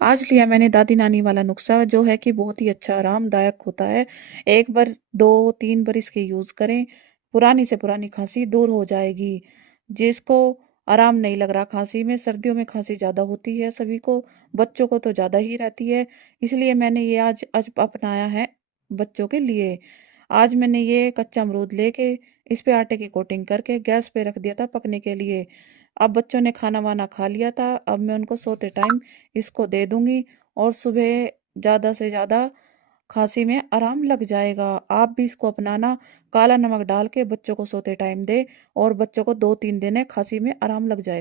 आज लिया मैंने दादी नानी वाला नुस्खा जो है कि बहुत ही अच्छा आरामदायक होता है। एक बार 2-3 बार इसके यूज़ करें, पुरानी से पुरानी खांसी दूर हो जाएगी। जिसको आराम नहीं लग रहा खांसी में, सर्दियों में खांसी ज़्यादा होती है सभी को, बच्चों को तो ज़्यादा ही रहती है। इसलिए मैंने ये आज आज अपनाया है बच्चों के लिए। आज मैंने ये कच्चा अमरूद लेके इस पे आटे की कोटिंग करके गैस पे रख दिया था पकने के लिए। अब बच्चों ने खाना वाना खा लिया था, अब मैं उनको सोते टाइम इसको दे दूंगी और सुबह ज़्यादा से ज़्यादा खांसी में आराम लग जाएगा। आप भी इसको अपनाना, काला नमक डाल के बच्चों को सोते टाइम दे और बच्चों को 2-3 दिन है खांसी में आराम लग जाएगा।